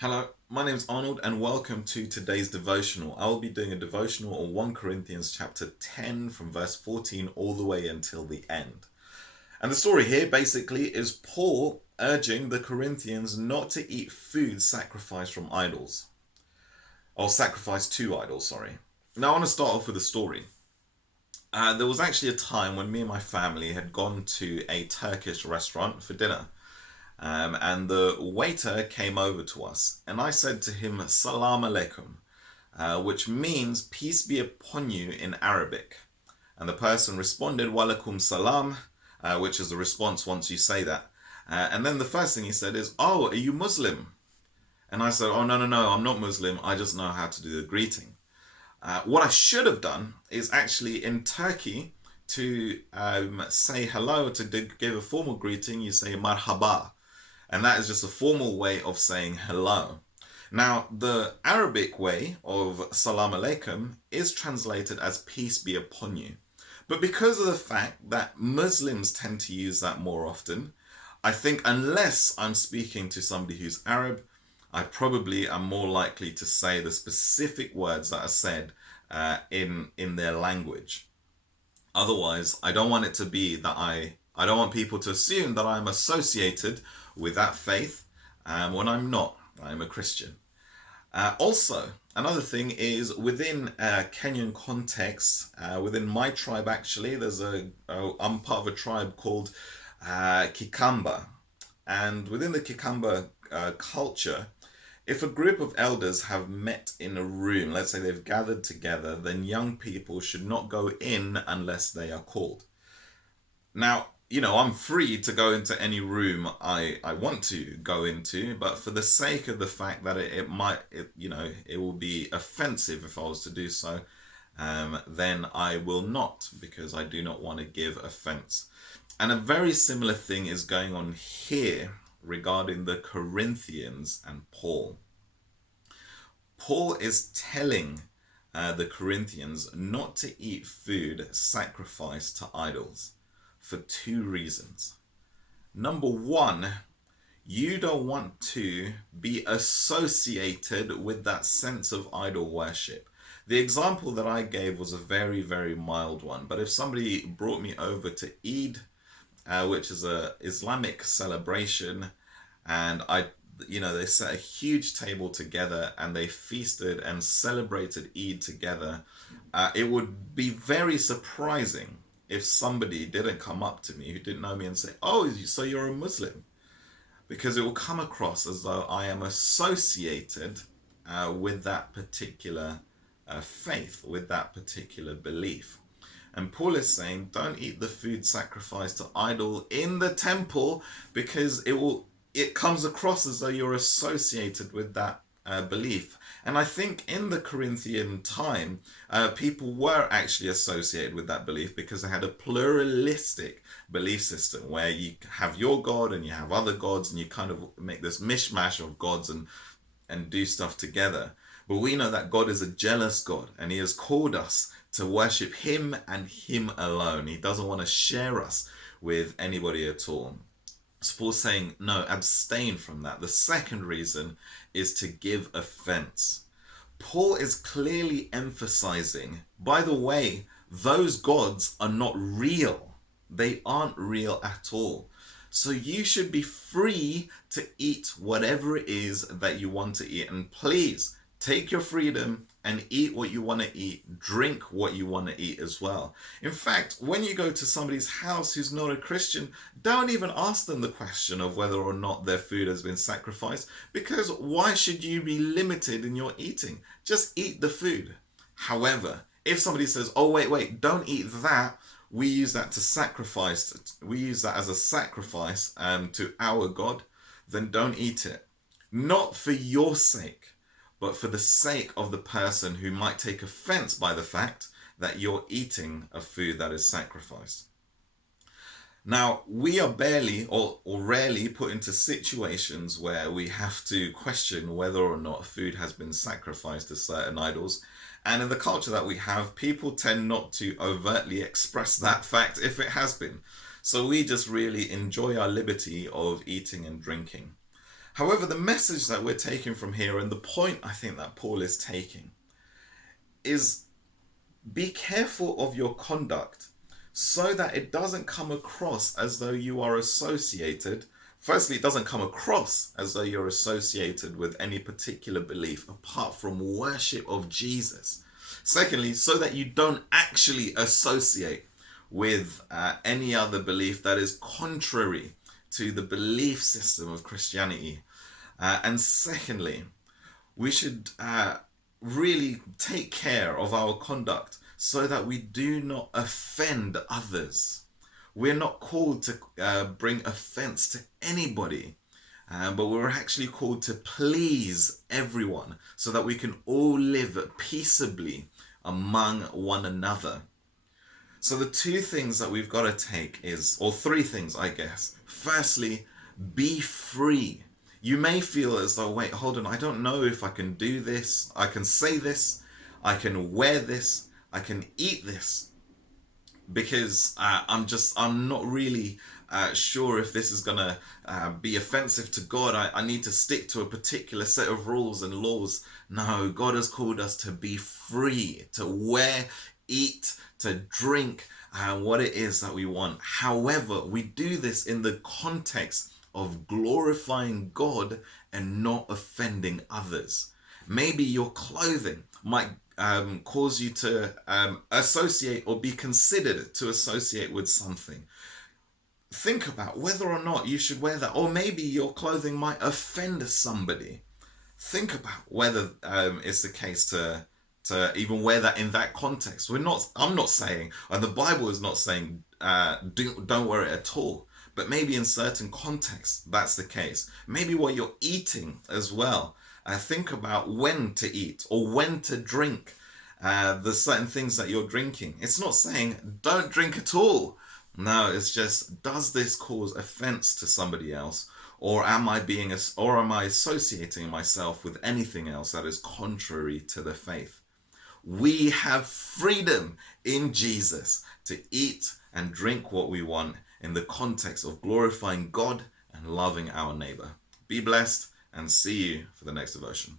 Hello, my name is Arnold and welcome to today's devotional. I will be doing a devotional on 1 Corinthians chapter 10 from verse 14 all the way until the end. And the story here basically is Paul urging the Corinthians not to eat food sacrificed from idols, or sacrificed to idols, sorry. Now I want to start off with a story. There was actually a time when me and my family had gone to a Turkish restaurant for dinner. And the waiter came over to us, and I said to him, Salam alaikum, which means peace be upon you in Arabic. And the person responded, Walaikum salam, which is the response once you say that. And then the first thing he said is, Oh, are you Muslim? And I said, Oh, no, no, no, I'm not Muslim. I just know how to do the greeting. What I should have done is actually in Turkey to say hello, to give a formal greeting, you say marhaba. And that is just a formal way of saying hello. Now, the Arabic way of salam alaikum is translated as peace be upon you. But because of the fact that Muslims tend to use that more often, I think unless I'm speaking to somebody who's Arab, I probably am more likely to say the specific words that are said in their language. Otherwise, I don't want it to be that I don't want people to assume that I'm associated with that faith when I'm not. I'm a Christian. Also, another thing is within Kenyan context, within my tribe actually, I'm part of a tribe called Kikamba. And within the Kikamba culture, if a group of elders have met in a room, let's say they've gathered together, then young people should not go in unless they are called. Now, I'm free to go into any room I want to go into, but for the sake of the fact that it will be offensive if I was to do so, then I will not, because I do not want to give offense. And a very similar thing is going on here regarding the Corinthians and Paul. Paul is telling the Corinthians not to eat food sacrificed to idols for two reasons. Number one, you don't want to be associated with that sense of idol worship. The example that I gave was a very, very mild one, but if somebody brought me over to Eid, which is a Islamic celebration, and they set a huge table together and they feasted and celebrated Eid together, it would be very surprising if somebody didn't come up to me who didn't know me and say, "Oh, so you're a Muslim," because it will come across as though I am associated with that particular faith, with that particular belief. And Paul is saying, don't eat the food sacrificed to idol in the temple, because it comes across as though you're associated with that belief. And I think in the Corinthian time, people were actually associated with that belief because they had a pluralistic belief system where you have your God and you have other gods, and you kind of make this mishmash of gods and do stuff together. But we know that God is a jealous God, and he has called us to worship him and him alone. He doesn't want to share us with anybody at all. So Paul's saying, no, abstain from that. The second reason is to give offense. Paul is clearly emphasizing, by the way, those gods are not real. They aren't real at all. So you should be free to eat whatever it is that you want to eat. And please take your freedom and eat what you want to eat, drink what you want to eat as well. In fact, when you go to somebody's house who's not a Christian, don't even ask them the question of whether or not their food has been sacrificed, because why should you be limited in your eating? Just eat the food. However, if somebody says, oh, wait, don't eat that, we use that to sacrifice, we use that as a sacrifice to our God, then don't eat it. Not for your sake, but for the sake of the person who might take offense by the fact that you're eating a food that is sacrificed. Now, we are barely or rarely put into situations where we have to question whether or not food has been sacrificed to certain idols. And in the culture that we have, people tend not to overtly express that fact if it has been. So we just really enjoy our liberty of eating and drinking. However, the message that we're taking from here, and the point I think that Paul is taking, is be careful of your conduct so that it doesn't come across as though you are associated. Firstly, it doesn't come across as though you're associated with any particular belief apart from worship of Jesus. Secondly, so that you don't actually associate with any other belief that is contrary to the belief system of Christianity. And secondly, we should really take care of our conduct so that we do not offend others. We're not called to bring offense to anybody, but we're actually called to please everyone so that we can all live peaceably among one another. So the two things that we've got to take is, or three things, I guess. Firstly, be free. You may feel as though, wait, hold on, I don't know if I can do this. I can say this, I can wear this, I can eat this, because I'm not really sure if this is gonna be offensive to God. I need to stick to a particular set of rules and laws. No, God has called us to be free, to wear, eat, to drink, what it is that we want. However, we do this in the context of glorifying God and not offending others. Maybe your clothing might cause you to associate or be considered to associate with something. Think about whether or not you should wear that, or maybe your clothing might offend somebody. Think about whether it's the case to even wear that in that context. I'm not saying, and the Bible is not saying don't wear it at all. But maybe in certain contexts, that's the case. Maybe what you're eating as well. Think about when to eat or when to drink the certain things that you're drinking. It's not saying don't drink at all. No, it's just, does this cause offense to somebody else? Or am I associating myself with anything else that is contrary to the faith? We have freedom in Jesus to eat and drink what we want in the context of glorifying God and loving our neighbor. Be blessed and see you for the next devotion.